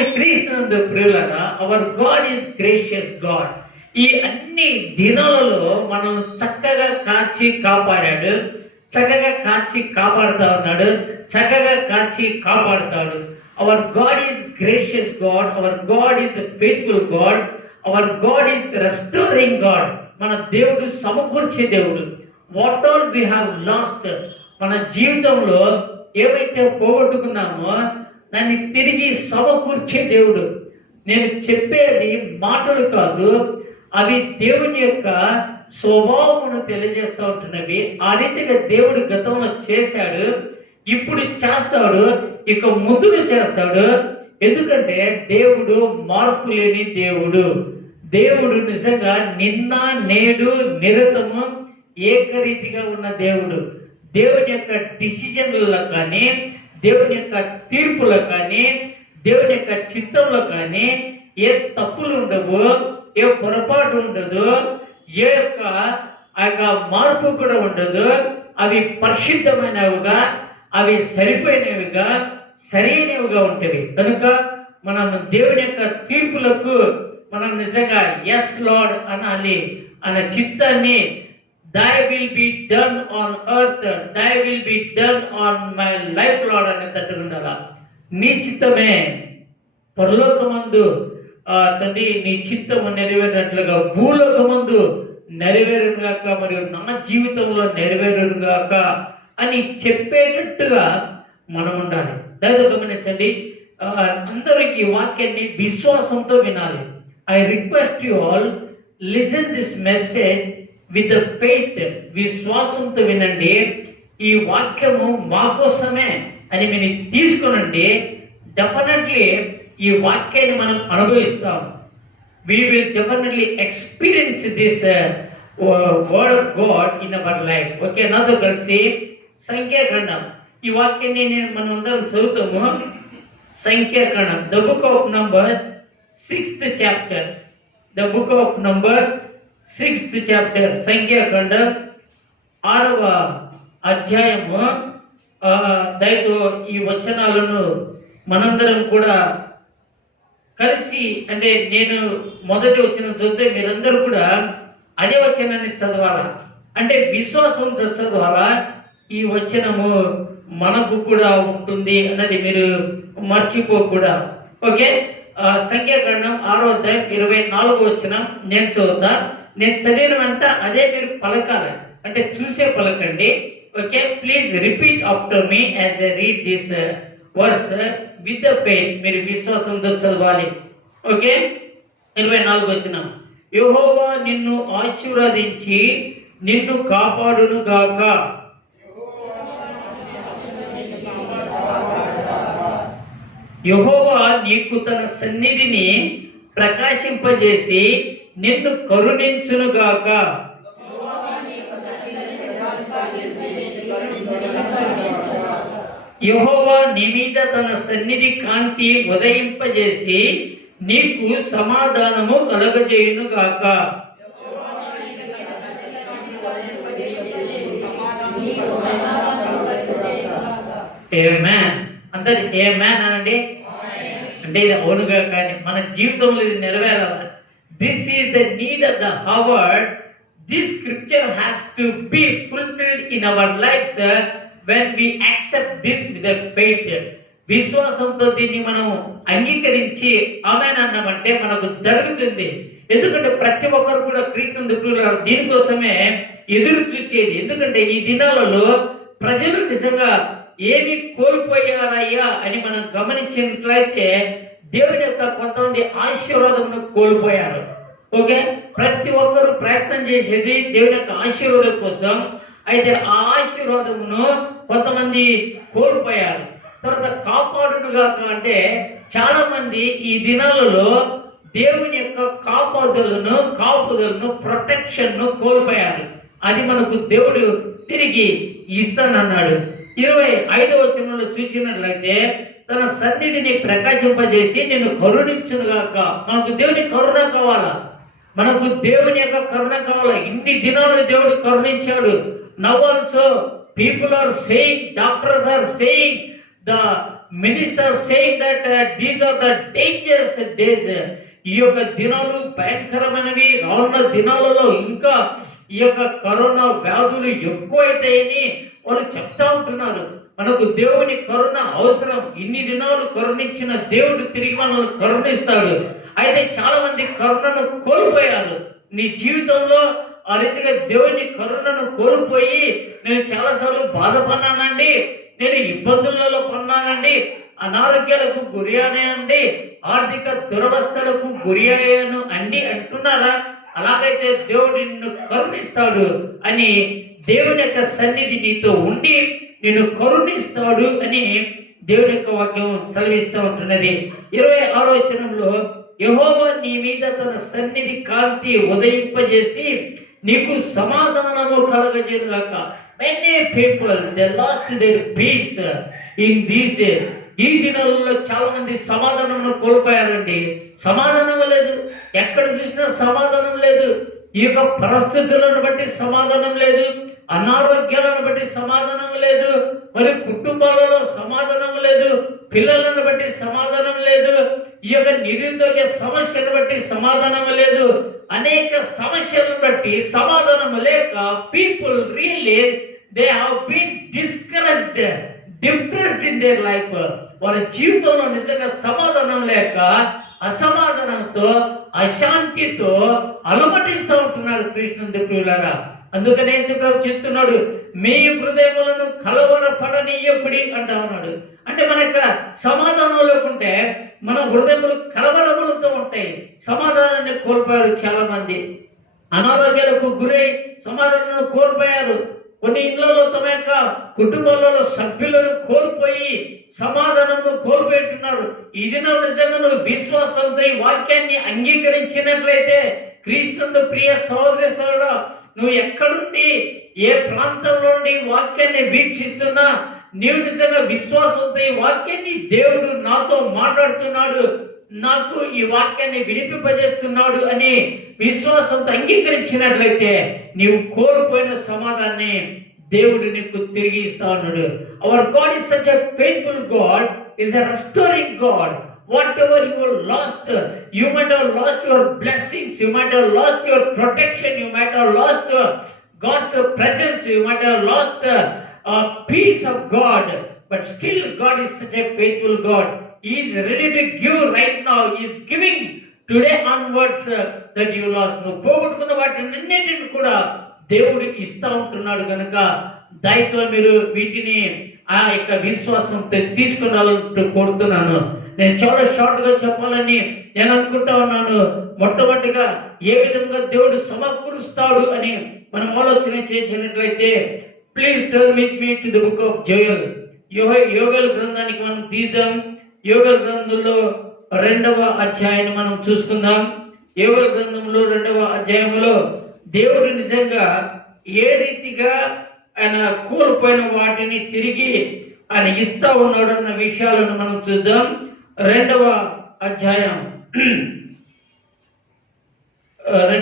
కానీ క్రీస్తునందు ప్రియులారా, hour God is gracious God. ఈ అన్ని దినాలలో మనల్ని చక్కగా కాచి కాపాడాడు, చక్కగా కాచి కాపాడుతా ఉన్నాడు, చక్కగా కాచి కాపాడుతాడు. Our God is gracious God, our God is faithful God, our God is restoring God. మన దేవుడు సమకూర్చే దేవుడు. What all we have lost, మన జీవితంలో ఏవైతే పోగొట్టుకున్నామో దాన్ని తిరిగి సమకూర్చే దేవుడు. నేను చెప్పేది మాటలు కాదు, అవి దేవుని యొక్క స్వభావమును తెలియజేస్తూ ఉంటున్నవి. ఆ రీతిగా దేవుడు గతంలో చేశాడు, ఇప్పుడు చేస్తాడు, ఇక ముందుకు చేస్తాడు. ఎందుకంటే దేవుడు మార్పు లేని దేవుడు. దేవుడు నిజంగా నిన్న నేడు నిరతము ఏకరీతిగా ఉన్న దేవుడు. దేవుని యొక్క డిసిజన్లలో కానీ, దేవుని యొక్క తీర్పులో కానీ, దేవుని యొక్క చిత్తంలో కానీ ఏ తప్పులు ఉండవు, ఏ పొరపాటు ఉండదు, ఏ యొక్క మార్పు కూడా ఉండదు. అవి పరిశుద్ధమైనవిగా, అవి సరిపోయినవిగా, సరైనవిగా ఉంటాయి. కనుక మనం దేవుని యొక్క తీర్పులకు మనం నిజంగా ఎస్ లార్డ్ అనాలి. అనే చిత్తాన్ని Thy will be done on earth, Thy will be done on my life, Lord అనే తట్టు ఉండాలా. నీ చిత్తమే పరలోకమందు తండ్రి, నీ చిత్తము నెరవేరినట్లుగా భూలోకమందు నెరవేరుగాక, మరియు నా జీవితంలో నెరవేరుగాక అని చెప్పేటట్టుగా మనం ఉండాలి. దయతో గమనించండి, అందరూ ఈ వాక్యాన్ని విశ్వాసంతో వినాలి. I request you all, listen this message with faith. విశ్వాసంతో వినండి. ఈ వాక్యము మా కోసమే అని మీరు తీసుకునండి. డెఫినెట్లీ ఈ వాక్యాన్ని మనం అనుభవిస్తాం. we will definitely experience this word of God in our life. Okay, నాతో కలిసి సంఖ్యాకాండం ఈ వాక్యాన్ని మనం అందరం చదువుతాము. సంఖ్యాకాండం, the book of numbers 6th chapter, the book of numbers 6th chapter, సంఖ్యాకాండం 6వ అధ్యాయము. దయతో ఈ వచనాలను మనందరం కూడా కలిసి, అంటే నేను మొదటి వచనం చదివితే మీరందరూ కూడా అదే వచనాన్ని చదవాలా, అంటే విశ్వాసంతో చదవాలా. ఈ వచనము మనకు కూడా ఉంటుంది అన్నది మీరు మర్చిపోకూడా. ఓకే, సంఖ్యాకాండం 6వ అధ్యాయం 24వ వచనం నేను చదువుతా. నేను చదివిన వెంట అదే మీరు పలకాలి, అంటే చూసే పలకండి. Okay, please repeat after me as I read this verse with the faith. మీరు విశ్వాసంతో చదవాలి. ఓకే, 24వ వచనం. యెహోవా నిన్ను ఆశీర్వదించి నిన్ను కాపాడును గాక. యెహోవా నీకు తన సన్నిధిని ప్రకాశింపజేసి నిన్ను కరుణించును గాక. యెహోవా నీ మీద తన సన్నిధి కాంతి ఉదయింపజేసి నీకు సమాధానము కలగజేయును గాక. ఆమేన్. అందరి ఆమేన్ అనండి. అంటే ఇది అవునుగా, కానీ మన జీవితంలో ఇది నెరవేరాలి. This is the need of the hour. This scripture has to be fulfilled in our lives when we accept this with a faith. విశ్వాసంతో దీన్ని మనం అంగీకరించి ఆమేన్ అన్నామంటే మనకు జరుగుతుంది. ఎందుకంటే ప్రతి ఒక్కరు కూడా క్రీస్తుని దీనికోసమే ఎదురు చూచేది. ఎందుకంటే ఈ దినాలలో ప్రజలు నిజంగా ఏమి కోల్పోయారయ్యా అని మనం గమనించినట్లయితే దేవుని యొక్క కొంతమంది ఆశీర్వాదమును కోల్పోయారు. ఓకే, ప్రతి ఒక్కరు ప్రయత్నం చేసేది దేవుని యొక్క ఆశీర్వాదం కోసం. అయితే ఆ ఆశీర్వాదమును కొంతమంది కోల్పోయారు. తర్వాత కాపాడునుగా అంటే చాలా మంది ఈ దినాలలో దేవుని యొక్క కాపుదలను ప్రొటెక్షన్ ను కోల్పోయారు. అది మనకు దేవుడు తిరిగి ఇస్తానన్నాడు. 25వ వచనంలో చూసినట్లయితే తన సన్నిధిని ప్రకాశింపజేసి నేను కరుణించునుగాక. మనకు దేవుని కరుణ కావాలా, మనకు దేవుని యొక్క కరుణ కావాలా. ఇన్ని దినాలు దేవుడు కరుణించాడు. Now also people are saying, doctors are saying, the minister saying that these are the dangerous days. ఈ యొక్క దినాలు భయంకరమైనవి, రానున్న దినాలలో ఇంకా ఈ యొక్క కరోనా వ్యాధులు ఎక్కువైతాయని వాళ్ళు చెప్తా ఉంటున్నారు. మనకు దేవుని కరుణ అవసరం. ఇన్ని దినాలు కరుణించిన దేవుడు తిరిగి మనల్ని కరుణిస్తాడు. అయితే చాలా మంది కరుణను కోల్పోయారు. నీ జీవితంలో ఆ రీతిగా దేవుని కరుణను కోల్పోయి, నేను చాలాసార్లు బాధపడినానండి, నేను ఇబ్బందులలో పడినానండి, అనారోగ్యాలకు గురి అయ్యానండి, ఆర్థిక దురవస్థలకు గురి అయ్యాను అండి అంటున్నారా? అలాగైతే దేవుడు నిన్ను కరుణిస్తాడు అని, దేవుని యొక్క సన్నిధి నీతో ఉండి నిన్ను కరుణిస్తాడు అని దేవుని యొక్క వాక్యం సెలవిస్తూ ఉంటున్నది. 26వ వచనంలో, యెహోవా నీ మీద తన సన్నిధి కాంతి ఉదయింపజేసి నీకు సమాధానము కలగజేయుగాక. Many people they lost their peace in these days. ఈ దినాలలో చాలా మంది సమాధానం కోల్పోయారండి. సమాధానం లేదు, ఎక్కడ చూసినా సమాధానం లేదు. ఈ యొక్క పరిస్థితులను బట్టి సమాధానం లేదు, అనారోగ్యాలను బట్టి సమాధానం లేదు, మరి కుటుంబాలలో సమాధానం లేదు, పిల్లలను బట్టి సమాధానం లేదు, ఈ యొక్క నిరుద్యోగ సమస్యను బట్టి సమాధానం లేదు, అనేక సమస్యలను బట్టి సమాధానం లేక people really they have been discouraged, depressed in their life. వారి జీవితంలో నిజంగా సమాధానం లేక అసమాధానంతో అశాంతితో అలమటిస్తూ ఉంటున్నారు క్రీస్తు ప్రియులారా. అందుకనే ప్రభు చెప్తున్నాడు, మీ హృదయములను కలవరపడనీయకుడి అంటా ఉన్నాడు. అంటే మనకు సమాధానం లేకుంటే మన హృదయములు కలవరములతో ఉంటాయి. సమాధానాన్ని కోల్పోయారు చాలా మంది. అనారోగ్యాలకు గురై సమాధానం కోల్పోయారు. కొన్ని ఇళ్లలో తమ యొక్క కుటుంబాలలో సభ్యులను కోల్పోయి సమాధానంలో కోల్పోతున్నారు. ఈ దినం నిజంగా నువ్వు విశ్వాసంతో ఈ వాక్యాన్ని అంగీకరించినట్లయితే, క్రీస్తు ప్రియ సహోదరి సోదరుడా, నువ్వు ఎక్కడుండి ఏ ప్రాంతంలో నుండి వాక్యాన్ని వీక్షిస్తున్నా, నీవు నిజంగా విశ్వాసంతో ఈ వాక్యాన్ని దేవుడు నాతో మాట్లాడుతున్నాడు, నాకు ఈ వాక్యాన్ని వినిపింపజేస్తున్నాడు అని విశ్వాసంతో అంగీకరించినట్లయితే నీవు కోల్పోయిన సమాధానాన్ని దేవుడు నీకు తిరిగి ఇస్తా ఉన్నాడు. Hour God is such a faithful God, is a restoring God. Whatever you lost, you might have lost your blessings, you might have lost your protection, you might have lost God's presence, you might have lost peace of God, but still God is such a faithful God. He is ready to give right now. He is giving today onwards that you lost. నువ్వు పోగొట్టుకున్న వాటినన్నిటిని కూడా దేవుడు ఇస్తా ఉంటున్నాడు కనుక దయతో మీరు వీటిని ఆ యొక్క విశ్వాసంతో తీసుకురావాలంటూ కోరుతున్నాను. నేను చాలా షార్ట్ గా చెప్పాలని నేను అనుకుంటా ఉన్నాను. మొట్టమొదటిగా ఏ విధంగా దేవుడు సమకూరుస్తాడు అని మనం ఆలోచన చేసినట్లయితే, please turn with me to the book of Joel. యోగల్ గ్రంథానికి మనం తీద్దాం. యోగల్ గ్రంథంలో 2వ అధ్యాయాన్ని మనం చూసుకుందాం. యోగల్ గ్రంథంలో 2వ అధ్యాయంలో దేవుడు నిజంగా ఏ రీతిగా ఆయన కోల్పోయిన వాటిని తిరిగి ఆయన ఇస్తా ఉన్నాడు అన్న విషయాలను మనం చూద్దాం. 2వ అధ్యాయం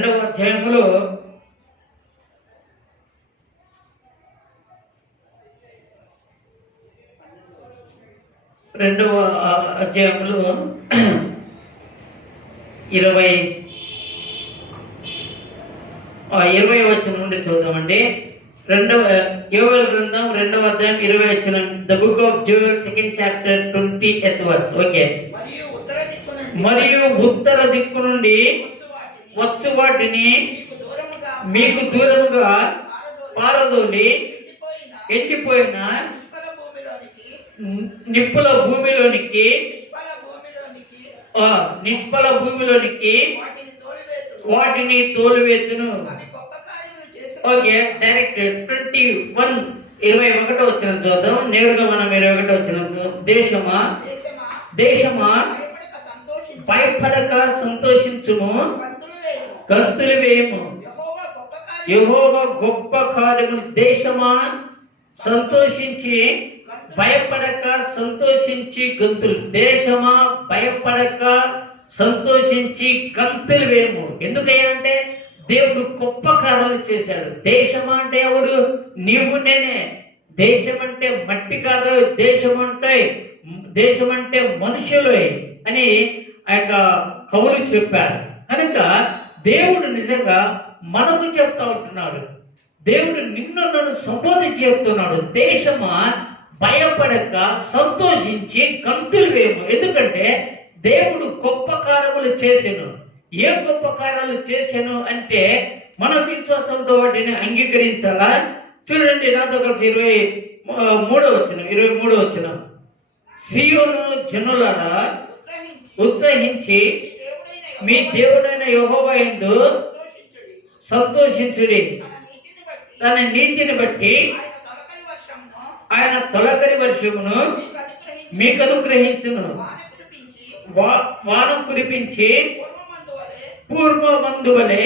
2వ అధ్యాయంలో 2వ అధ్యాయంలో 20వ వచనం నుండి చూద్దామండి. యోవేల్ గ్రంథం 2వ అధ్యాయం 20వ వచనం. The book of Joel 2nd chapter 20th verse. Okay. మరియు ఉత్తర దిక్కు నుండి వచ్చు వాటిని మీకు దూరముగా పారదోలి ఎండిపోయిన నిప్పుల భూమిలోనికి నిష్ఫల భూమిలోనికి వాటిని తోలివేతును. ఓకే, డైరెక్ట్ 21వ వచనం చూద్దాం. నేరుగా మనం 21వ వచనం. దేశమా దేశమా భయపడక సంతోషించుము, గంతులు వేయము, యెహోవా గొప్ప కార్యములు. దేశమా సంతోషించి భయపడక సంతోషించి గంతులు. దేశమా భయపడక సంతోషించి గంతులు వేయము. ఎందుకయ్యా అంటే దేవుడు గొప్ప కార్యాలు చేశాడు. దేశం అంటే ఎవడు? నీవు నేనే. దేశం అంటే మట్టి కాదు. దేశం అంటే దేశం అంటే మనుషులే అని ఆ యొక్క కవులు చెప్పారు. కనుక దేవుడు నిజంగా మనకు చెప్తా ఉంటున్నాడు. దేవుడు నిన్ను నన్ను సంబోధించి చెప్తున్నాడు, దేశమా భయపడక సంతోషించి గంతులు వేయము. ఎందుకంటే దేవుడు గొప్ప కార్యములు చేసెను. ఏ గొప్ప కార్యాలు చేసెను అంటే మన విశ్వాసంతో వాటిని అంగీకరించాలా. చూడండి నాతో కలిసి 23వ వచనం. సీయోను జనులారా ఉత్సహించి మీ దేవుడైన యెహోవా యందు సంతోషించుడి. తన నీతిని బట్టి ఆయన తొలకరి వర్షమును మీకు అనుగ్రహించును. వానం కురిపించి పూర్వమందు వలె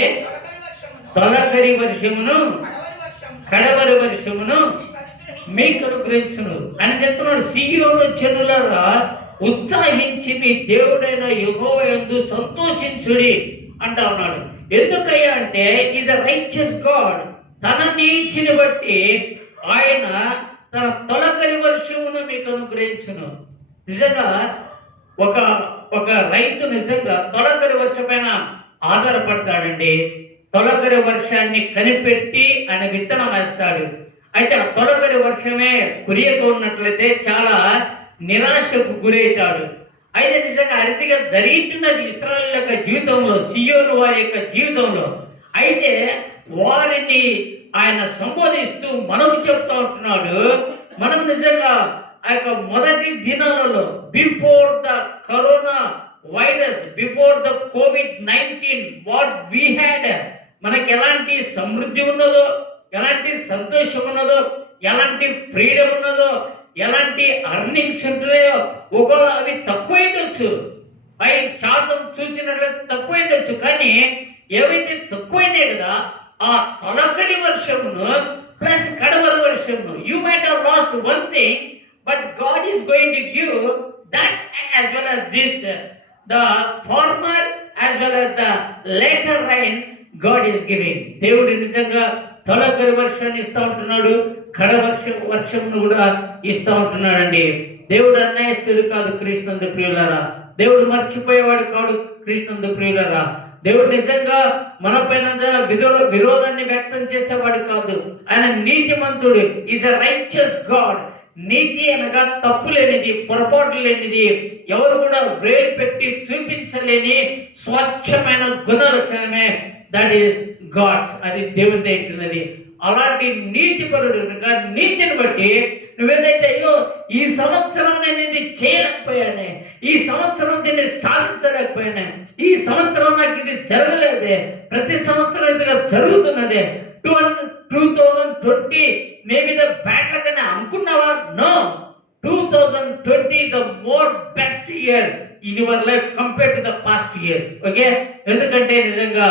తొలకరి వర్షమును కడవరి వర్షమును మీకు అనుగ్రహించును అని చెప్తున్నాడు. సీయోను జనులారా ఉత్సాహించి మీ దేవుడైన యెహోవా యందు సంతోషించుడి అంటా ఉన్నాడు. ఎందుకయ్యా అంటే ఈజ్ అ రైచియస్ గాడ్. తన నీతిని బట్టి ఆయన తన తొలకరి వర్షమును మీకు అనుగ్రహించును. నిజంగా ఒక రైతు నిజంగా తొలకరి వర్షపైన ఆధారపడతాడండి. తొలకరి వర్షాన్ని కనిపెట్టి ఆయన విత్తనం వేస్తాడు. అయితే ఆ తొలకరి వర్షమే కురియక ఉన్నట్లయితే చాలా నిరాశకు గురవుతాడు. అయితే నిజంగా అతిగా జరుగుతున్నది ఇశ్రాయేలు యొక్క జీవితంలో, సీయోను వారి యొక్క జీవితంలో. అయితే వారిని ఆయన సంబోధిస్తూ మనకు చెప్తా ఉంటున్నాడు, మనం నిజంగా ఆ యొక్క మొదటి దినాలలో before the corona virus, before the COVID-19 what we had, మనకి ఎలాంటి సమృద్ధి ఉన్నదో, ఎలాంటి సంతోషం ఉన్నదో, ఎలాంటి ఫ్రీడమ్ ఉన్నదో, ఎలాంటి అర్నింగ్స్ ఉంటున్నాయో, ఒకవేళ అవి తక్కువైండొచ్చు, 5% చూసినట్లయితే తక్కువైండొచ్చు. కానీ ఏవైతే తక్కువైనాయి కదా, ఆ తొలకరి వర్షమును ప్లస్ కడవరి వర్షమును, you might have lost one thing but God is going to give that as well as this, the former as well as the latter rain God is giving. దేవుడు నిజంగా తొలకరి వర్షాన్ని ఇస్తా ఉంటున్నాడు, వర్షమును కూడా ఇస్తా ఉంటున్నాడండి. దేవుడు అన్యాయస్తుడు కాదు క్రీస్తునందు ప్రియులారా. దేవుడు మర్చిపోయేవాడు కాదు క్రీస్తునందు ప్రియులారా. దేవుడు నిజంగా మన పైన విరోధాన్ని వ్యక్తం చేసేవాడు కాదు. ఆయన నీతిమంతుడు. Is a righteous God. నీతి అనగా తప్పు లేనిది, పొరపాటు లేనిది, ఎవరు కూడా వేలు పెట్టి చూపించలేని స్వచ్ఛమైన గుణలక్షణమే దట్ ఈస్ గాడ్స్. అది దేవుడి ఉంటున్నది. అలాంటి నీతి పరుడు కనుక నీతిని బట్టి నువ్వేదైతే అయ్యో ఈ సంవత్సరం నేను ఇది చేయలేకపోయానే, ఈ సంవత్సరం దీన్ని సాధించలేకపోయానే, ఈ సంవత్సరం నాకు ఇది జరగలేదే, ప్రతి సంవత్సరం ఇదిగా జరుగుతున్నదే, 2020 మేబీ ద బ్యాడ్ లక్ అని అనుకున్నావా? No, 2020 the more best year in your life compare to the past years. Okay, ఎందుకంటే నిజంగా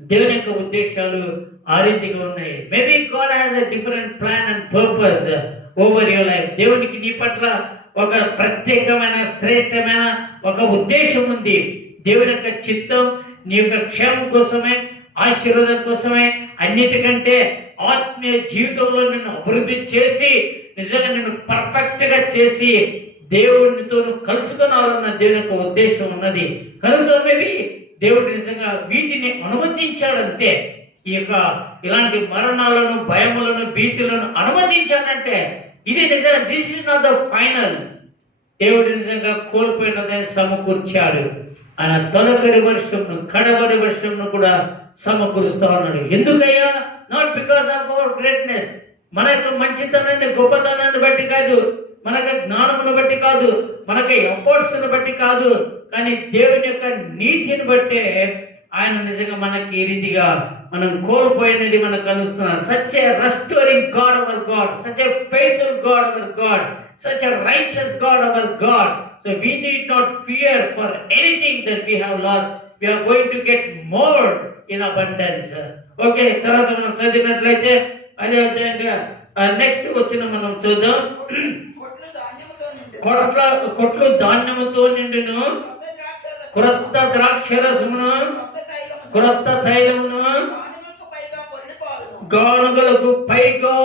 దేవుని యొక్క ఉద్దేశాలు ఆ రీతిగా ఉన్నాయి. Maybe God has a different plan and purpose over your life. దేవునికి నీ పట్ల ఒక ప్రత్యేకమైన శ్రేష్టమైన ఒక ఉద్దేశం ఉంది. దేవుని యొక్క చిత్తం నీ యొక్క క్షేమం కోసమే, ఆశీర్వాదం కోసమే, అన్నిటికంటే ఆత్మీయ జీవితంలో నిన్ను అభివృద్ధి చేసి నిజంగా నిన్ను పర్ఫెక్ట్ గా చేసి దేవునితో కలుసుకున్నాలన్న దేవుని యొక్క ఉద్దేశం ఉన్నది. కనుక మేబీ దేవుడు నిజంగా వీటిని అనుమతించాడంతే. ఈ యొక్క ఇలాంటి మరణాలను, భయములను, భీతులను అనుమతించాడంటే ఇది నిజంగా this is not the final. దేవుడు నిజంగా కోల్పోయినదని సమకూర్చాడు. ఆయన తొలకరి వర్షంను, కడవరి వర్షంను కూడా సమకూరుస్తా ఉన్నాడు. ఎందుకయ్యా? Not because of our greatness, మన యొక్క మంచితనాన్ని, గొప్పతనాన్ని బట్టి కాదు, మన యొక్క జ్ఞానమును బట్టి కాదు, మన యొక్క ఎఫర్ట్స్ బట్టి కాదు, కానీ దేవుని యొక్క నీతిని బట్టే ఆయన నిజంగా మనకి ఈ రీతిగా మనం కోల్పోయినది మనకు కలుస్తున్నారు. Such a restoring God our God, such a faithful God our God, such a righteous God our God. So we need not fear for anything that we have lost. We are going to get more in abundance. Okay, తర్వాత మనం చదివినట్లయితే అదే విధంగా next వచ్చిన మనం చూద్దాం. కొట్లు ధాన్యముతో నిండును, క్రొత్త ద్రాక్షరసమును, క్రొత్త తైలమును, గానుగలకు పైగా.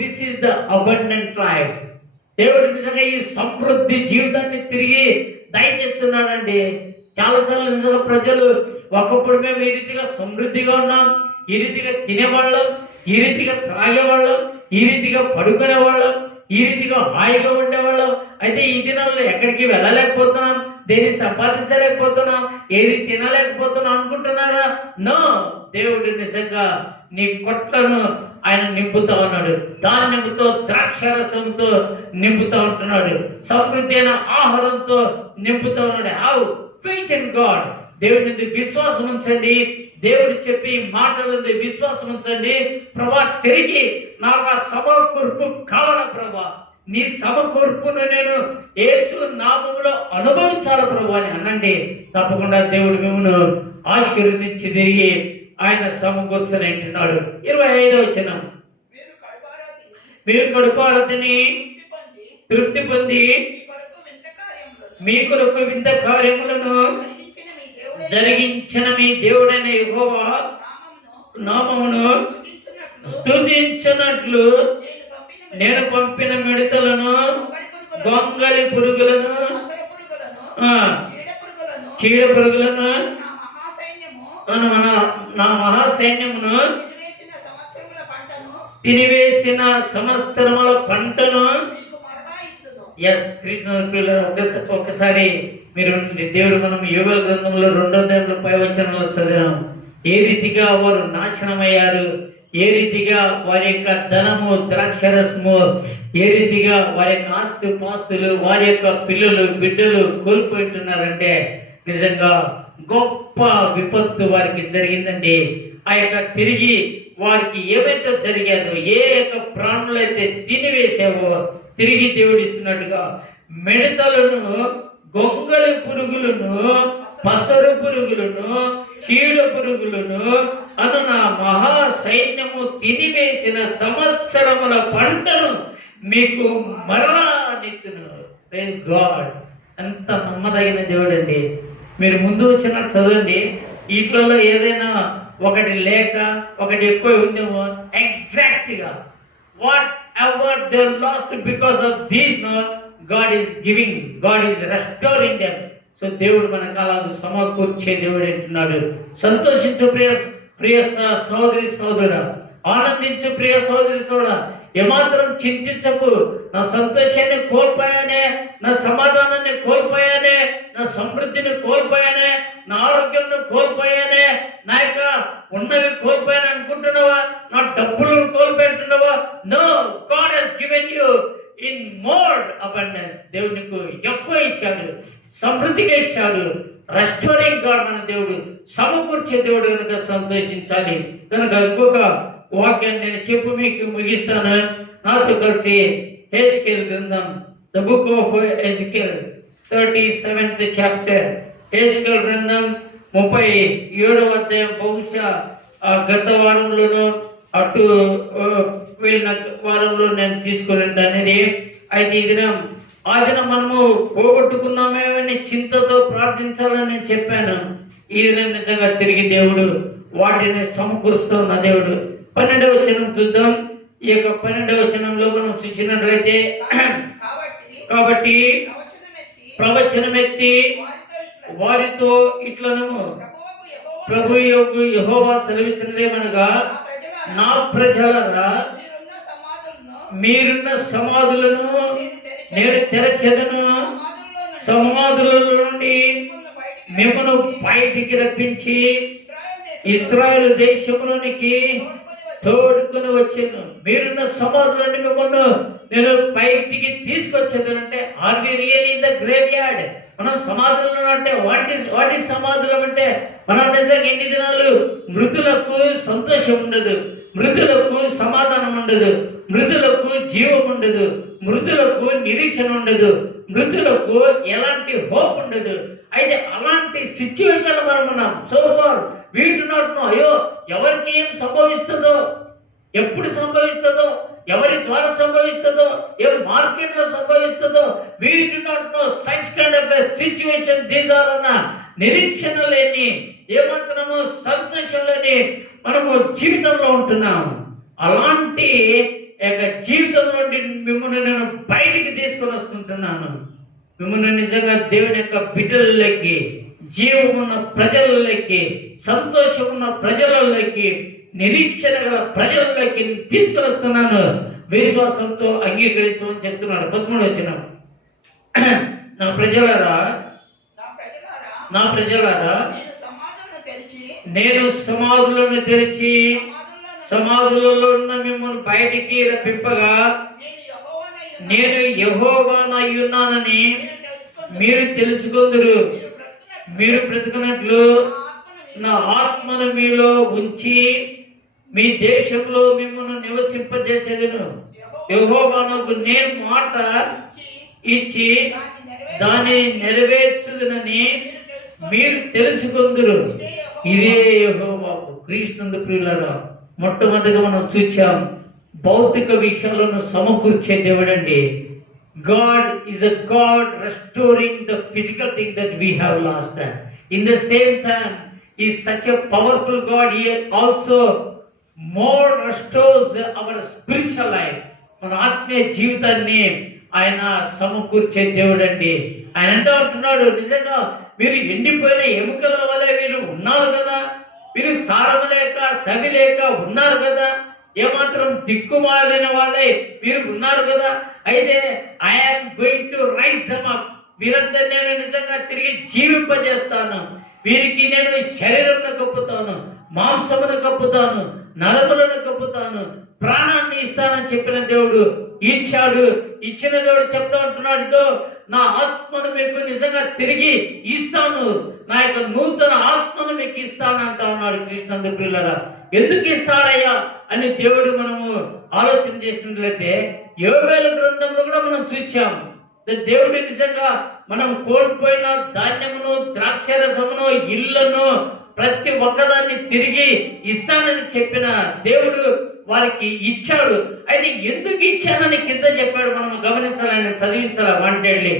This is the abundant life. దేవుడు నిజంగా ఈ సమృద్ధి జీవితాన్ని తిరిగి దయచేస్తున్నాడండి. చాలాసార్లు నిజంగా ప్రజలు ఒకప్పుడు మేము ఈ రీతిగా సమృద్ధిగా ఉన్నాం, ఈ రీతిగా తినేవాళ్ళం, ఈ రీతిగా త్రాగేవాళ్ళం, ఈ రీతిగా పడుకునేవాళ్ళం, ఈ రీతిగా హాయిగా ఉండేవాళ్ళం. అయితే ఈ దినాల్లో ఎక్కడికి వెళ్ళలేకపోతున్నాం, దేన్ని సంపాదించలేకపోతున్నాం, ఏది తినలేకపోతున్నాం అనుకుంటున్నారా? నో, దేవుడు నిజంగా నీ కొట్లను ఆయన నింపుతా ఉన్నాడు. ధాన్యముతో ద్రాక్షరసంతో నింపుతా ఉంటున్నాడు. సమృద్ధి అయిన ఆహారంతో నింపుతా ఉన్నాడు. How faith in God. దేవుడి విశ్వాసం ఉంచండి. దేవుడు చెప్పి మాటలందు విశ్వాసం ఉంచండి. ప్రభా, తిరిగి నాకు ఆ సమకూర్పు కావాల ప్రభా, నీ సమకూర్పును నేను యేసు నామములో అనుభవించాలి ప్రభు అని అనండి. తప్పకుండా దేవుడు మిమ్మల్ని ఆశీర్వదించి తిరిగి ఆయన సమకూర్చని అంటున్నాడు. 25వ వచనం, మీరు కడుపారతిని తృప్తి పొంది మీ కొరకు వింత కార్యములను జరిగించిన మీ దేవుడైన యెహోవా నామమును స్తుతించినట్లు నేను పంపిన మిడతలను, గొంగలి పురుగులను, చీడ పురుగులను, నా మహాసైన్యమును తినివేసిన సంవత్సరముల పంటను. ఎస్ కృష్ణ, ఒకసారి మీరు దేవుడు మనం యోగ గ్రంథంలో 2వ అధ్యాయంలో 5వ వచనంలో చదివాం. ఏ రీతిగా వారు నాశనమయ్యారు, ఏ రీతిగా వారి యొక్క ధనము ద్రాక్షరసము, ఏ రీతిగా వారి యొక్క ఆస్తి పాస్తులు, వారి యొక్క పిల్లలు బిడ్డలు కోల్పోతున్నారంటే నిజంగా గొప్ప విపత్తు వారికి జరిగిందండి. ఆ యొక్క తిరిగి వారికి ఏవైతే జరిగాదో, ఏ యొక్క ప్రాణులు అయితే తినివేసావో తిరిగి దేవుడు ఇస్తున్నట్టుగా మిడతలను, గొంగలి పురుగులను, పసరు పురుగులను, చీడ పురుగులను అను నా మహా సైన్యము తినివేసిన సంవత్సరముల పంటను మీకు మరలా నిత్తును. Praise God. ఎంత నమ్మదగిన దేవుడు అండి. మీరు ముందు వచ్చిన చదవండి, వీటిలో ఏదైనా ఒకటి లేక ఒకటి ఎక్కువ ఉందేమో, ఎగ్జాక్ట్ గా whatever they lost because of these no God is giving, God is restoring them. So దేవుడు మన కాలాలు సమకూర్చే దేవుడు అంటున్నాడు. సంతోషించు ప్రియ సహోదరి సహోదరుడా, ఆనందించు ప్రియ సహోదరి సోదరుడా. ఏమాత్రం చింతించకు. నా సంతోషాన్ని కోల్పోయానే, నా సమాధానాన్ని కోల్పోయానే, నా సమృద్ధిని కోల్పోయానే, నా ఆరోగ్యంను కోల్పోయానే, నా యొక్క ఉన్నవి కోల్పోయాను అనుకుంటున్నావా? నా డబ్బులను కోల్పోతున్నావా? No, God has given you in more abundance. దేవుడు నీకు ఎక్కువ ఇచ్చాడు, సమృద్ధిగా ఇచ్చాడు. రెస్టోరింగ్ గాడ్ మన దేవుడు, సమకూర్చే దేవుడు కనుక సంతోషించాలి. కనుక ఇంకొక వాక్యాన్ని నేను చెప్పు మీకు ముగిస్తాను. నాతో కలిసి హెజ్కేల్ గ్రంథం, the book of Ezekiel 37th chapter. హెజ్కేల్ గ్రంథం 37వ అధ్యాయం. బహుశా గత వారంలోనూ అటు వెళ్ళిన వారంలో నేను తీసుకుని అనేది. అయితే ఈ దినం ఆ దినం మనము పోగొట్టుకున్నామేమని చింతతో ప్రార్థించాలని నేను చెప్పాను. ఈ దినం నిజంగా తిరిగి దేవుడు వాటిని సమకూరుస్తున్న దేవుడు. 12వ వచనం చూద్దాం. ఈ యొక్క 12వ వచనంలో మనం చూసినట్లయితే, కాబట్టి ప్రవచనమెత్తి వారితో ఇట్లను ప్రభు యెహోవా సెలవిచ్చినదేమనగా, నా ప్రజలారా, మీరున్న సమాధులను నేను తెరచెదను, సమాధులలో నుండి మిమ్మను బయటికి రప్పించి ఇశ్రాయేలు దేశంలోనికి తోడుకుని వచ్చాను. మీరున్న సమాధులని మిమ్మల్ని నేను బయటికి తీసుకొచ్చేది. అంటే are we really in the graveyard? మనం సమాధులను అంటే వాట్ ఈస్ సమాధులం అంటే, మనం నిజంగా ఎన్ని దినాలు మృతులకు సంతోషం ఉండదు, మృతులకు సమాధానం ఉండదు, మృతులకు జీవం ఉండదు, మృతులకు నిరీక్షణ ఉండదు, మృతులకు ఎలాంటి హోప్ ఉండదు. అయితే అలాంటి సిచ్యువేషన్ మనం ఉన్నాం. So far we do not know. అయ్యో, ఎవరికి ఏం సంభవిస్తుందో, ఎప్పుడు సంభవిస్తుందో, ఎవరి ద్వారా సంభవిస్తుందో, ఏ మార్కెట్ లో సంభవిస్తుందో, we do not know. Such kind of situation these are అన్న నిరీక్షణ లేని, ఏమాత్రము సంతోషం లేని మనము జీవితంలో ఉంటున్నాము. అలాంటి యొక్క జీవితం నుండి మిమ్మల్ని నేను బయటికి తీసుకొని వస్తుంటున్నాను. మిమ్మల్ని నిజంగా దేవుని యొక్క బిడ్డలలోకి, జీవం ఉన్న ప్రజలలోకి, సంతోషం ఉన్న ప్రజలలోకి, నిరీక్షణ గల ప్రజలలోకి తీసుకొని వస్తున్నాను. విశ్వాసంతో అంగీకరించమని చెప్తున్నాడు. 13వ వచనం, నా ప్రజలారా నేను సమాధులను తెరిచి సమాధులలో ఉన్న మిమ్మల్ని బయటికి రప్పింపగా నేను యెహోవానయ్యున్నానని మీరు తెలుసుకొందురు. మీరు బ్రతుకున్నట్లు నా ఆత్మను మీలో ఉంచి మీ దేశంలో మిమ్మల్ని నివసింపజేసేదను. యెహోవానకు నేను మాట ఇచ్చి దాన్ని నెరవేర్చుదనని మీరు తెలుసుకొందురు. ఇదే యెహోవాకు. క్రీస్తు ప్రియులారా, మొట్టమొదటిగా మనం చూచాం, భౌతిక విషయాలను సమకూర్చే దేవుడండి. God is a God restoring the physical thing that we have lost. In the same time, He is such a powerful God. He also more restores our spiritual life. మన ఆత్మీయ జీవితాన్ని ఆయన సమకూర్చే దేవుడండి. ఆయన ఎంత అంటున్నాడు, నిజంగా మీరు ఎండిపోయిన ఎముకల వలె మీరు ఉన్నారు కదా, మీరు సారం లేక సవి లేక ఉన్నారు కదా, ఏమాత్రం దిక్కుమాలిన వాళ్ళే మీరు ఉన్నారు కదా. అయితే I'm going to raise them up. వీరందరినీ నేను నిజంగా తిరిగి జీవింపజేస్తాను. వీరికి నేను శరీరంలో కప్పుతాను, మాంసమును కప్పుతాను, నరములను కప్పుతాను, ప్రాణాన్ని ఇస్తానని చెప్పిన దేవుడు ఇచ్చాడు. ఇచ్చిన దేవుడు చెప్తా ఉంటున్నాడు, నా ఆత్మను మీకు నిజంగా తిరిగి ఇస్తాను, నా యొక్క నూతన ఆత్మను మీకు ఇస్తాను అంటా ఉన్నాడు. క్రీస్తు ప్రియులారా, ఎందుకు ఇస్తాడయ్యా అని దేవుడు మనము ఆలోచన చేసినట్లయితే యోవేలు గ్రంథంలో కూడా మనం చూచాము. దేవుడు నిజంగా మనం కోల్పోయిన ధాన్యమును, ద్రాక్షరసమును, ఇళ్లను, ప్రతి ఒక్కదాన్ని తిరిగి ఇస్తానని చెప్పిన దేవుడు వారికి ఇచ్చాడు. అయితే ఎందుకు ఇచ్చానని కింద చెప్పాడు, మనం గమనించాలని చదివించాలి వాంటెడ్లీ.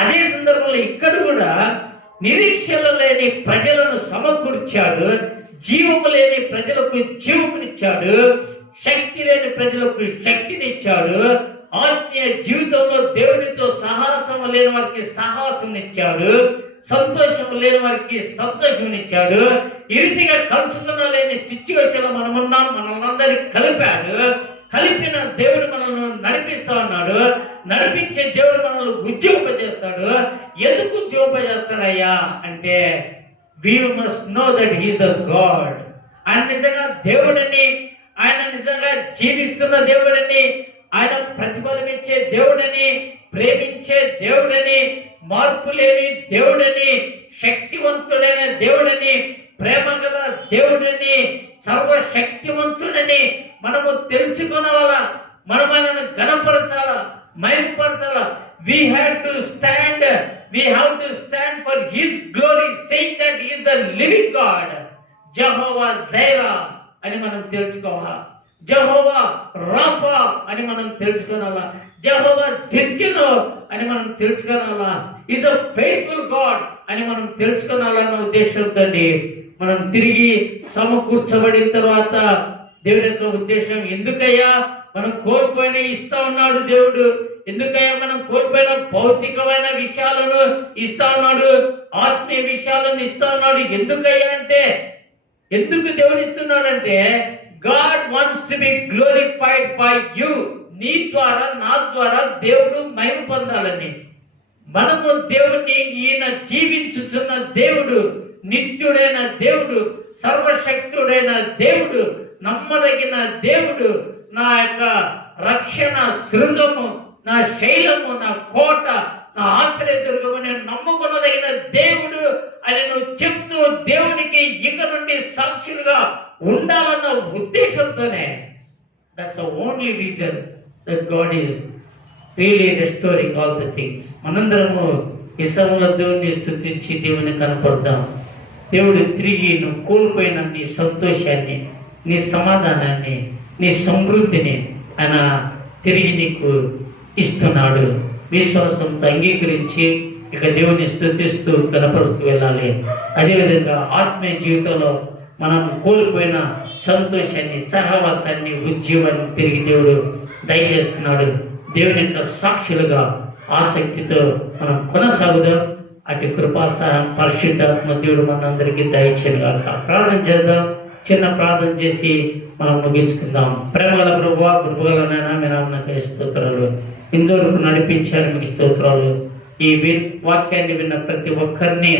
అదే సందర్భంలో ఇక్కడ కూడా నిరీక్షణ లేని ప్రజలను సమకూర్చాడు, జీవము లేని ప్రజలకు జీవమునిచ్చాడు, శక్తి లేని ప్రజలకు శక్తినిచ్చాడు, ఆత్మీయ జీవితంలో దేవునితో సహవాసం లేని వారికి సహవాసం ఇచ్చాడు, సంతోషం లేని వారికి సంతోషం ఇచ్చాడు. ఈ రీతిగా కలుసుకున్న లేని సిచ్యువేషన్ మనమున్నాం, మనల్ని కలిపాడు. కలిపిన దేవుడు మనల్ని నడిపిస్తా ఉన్నాడు. నడిపించే దేవుడు మనల్ని ఉద్యోగపజేస్తాడు. ఎందుకు ఉద్యోగపజేస్తాడయ్యా అంటే we must know that he is the God. ఆయన నిజంగా దేవుడని, ఆయన నిజంగా జీవిస్తున్న దేవుడని, ఆయన ప్రతిఫలం ఇచ్చే దేవుడని, ప్రేమించే దేవుడని, మార్పు లేని దేవుడని, శక్తివంతుడైన దేవుడని, ప్రేమగల దేవుడని, సర్వశక్తివంతుడని మనము తెలుసుకున్నవాళ్ళ, మనం ఆయనను గణపరచాలా, మహిమపరచాలా. We have to stand for his glory, saying that he is the living God. Jehovah Jireh అని మనం తెలుసుకోవాలా, జెహోవా రాఫా అని మనం తెలుసుకోవాలా, జెహోవా జిద్కిను అని మనం తెలుసుకోవాలా, ఈజ్ అ ఫెయిత్ఫుల్ గాడ్ అని మనం తెలుసుకోవాలన్న ఉద్దేశంతో మనం తిరిగి సమకూర్చబడిన తర్వాత దేవుని యొక్క ఉద్దేశం, ఎందుకయ్యా మనం కోల్పోయిన ఇస్తా ఉన్నాడు దేవుడు, ఎందుకయ్యా మనం కోల్పోయిన భౌతికమైన విషయాలను ఇస్తా ఉన్నాడు, ఆత్మీయ విషయాలను ఇస్తా ఉన్నాడు. ఎందుకయ్యా అంటే, ఎందుకు దేవుడు ఇస్తున్నాడంటే God wants to be glorified by you. నీ ద్వారా, నా ద్వారా దేవుడు మహిమ పొందాలని. మనము దేవుడిని, ఈయన జీవించుతున్న దేవుడు, నిత్యుడైన దేవుడు, సర్వశక్తుడైన దేవుడు, నమ్మదగిన దేవుడు, నా యొక్క రక్షణ శృంగము, నా శైలము, నా కోట, నా ఆశ్రయదుర్గము, నేను నమ్ముకున్నదగిన దేవుడు అని నువ్వు చెప్తూ దేవునికి ఇక నుండి సాక్షులుగా ఉండాలన్న ఉద్దేశంతోనే, that's the only reason that God is really restoring all the things. మనందరము ఈ సమయంలో దేవుని స్తుతించి దేవుని కనపడదాం. దేవుడు తిరిగి నువ్వు కోల్పోయిన నీ సంతోషాన్ని, నీ సమాధానాన్ని, నీ సమృద్ధిని ఆయన తిరిగి నీకు ఇస్తున్నాడు. విశ్వాసంతో అంగీకరించి ఇక దేవుని స్తుతిస్తూ కనపరుస్తూ వెళ్ళాలి. అదేవిధంగా ఆత్మీయ జీవితంలో మనం కోల్పోయిన సంతోషాన్ని, సహవాసాన్ని, ఉద్యమాన్ని తిరిగి దేవుడు దయచేస్తున్నాడు. దేవుని యొక్క సాక్షులుగా ఆసక్తితో మనం కొనసాగుదాం. అటు కృపా సహాయం పరిశుద్ధాత్మ దేవుడు మనందరికీ దయచేయగాక. ప్రార్థన చేద్దాం. చిన్న ప్రార్థన చేసి మనం ముగించుకుందాం. ప్రేమగల ప్రభువా, కృపగల నాయన, మీ నామమునకు స్తోత్రాలు. ఇందువరకు నడిపించారు, మీకు స్తోత్రాలు. ఈ వాక్యాన్ని విన్న ప్రతి ఒక్కరిని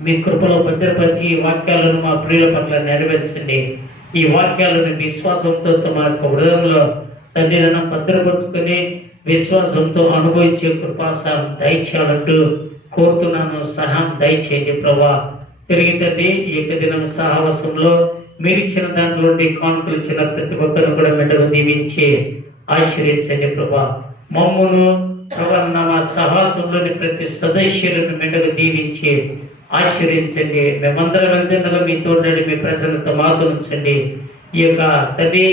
మీ కృపలో భద్రపరిచి ఈ వాక్యాలను మా ప్రియుల పట్ల నెరవేర్చండి. ఈ వాక్యాలను విశ్వాసంతో తమ యొక్క హృదయంలో తండ్రిలను భద్రపరుచుకొని విశ్వాసంతో అనుభవించే కృపాసహాయం దయచేయాలంటూ కోరుతున్నాను. సహాయం దయచేయండి ప్రభా. తిరిగి తండ్రి ఈ యొక్క దినం సహవాసంలో మీరు ఇచ్చిన దాంట్లో కానుకలు ఇచ్చిన ప్రతి ఒక్కరిని కూడా మెండలు దీవించి ఆశీర్వదించండి ప్రభా. మమ్మును మా సహవాసంలోని ప్రతి సదస్యులను మెండలు దీవించి ఆశీర్వదించండి. మేమందరం వెళ్తుండగా మీ తోడండి, మీ ప్రజలతో మాతోంచండి. ఈ యొక్క తండ్రి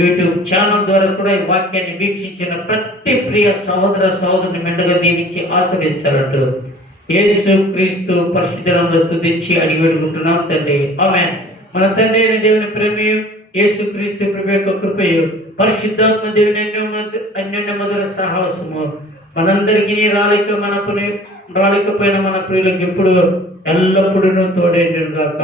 యూట్యూబ్ ఛానల్ ద్వారా కూడా ఈ వాక్యాన్ని వీక్షించిన ప్రతి ప్రియ సహోదర సహోదరుని మెండగా దీవించి ఆశీర్వదించాలంటూ యేసు క్రీస్తు పరిశుద్ధ నామములో స్తుతించి అడిగి వేడుకుంటున్నాం తండ్రి. ఆమేన్. మన తండ్రి అయిన దేవుని ప్రేమయు, యేసు క్రీస్తు ప్రభు యొక్క కృపయు, పరిశుద్ధాత్మ దేవుని అన్యోన్య మధుర సహవాసము మనందరికీ రాలేకపోయిన మన ప్రియులకు ఇప్పుడు ఎల్లప్పుడూ తోడేండును గాక.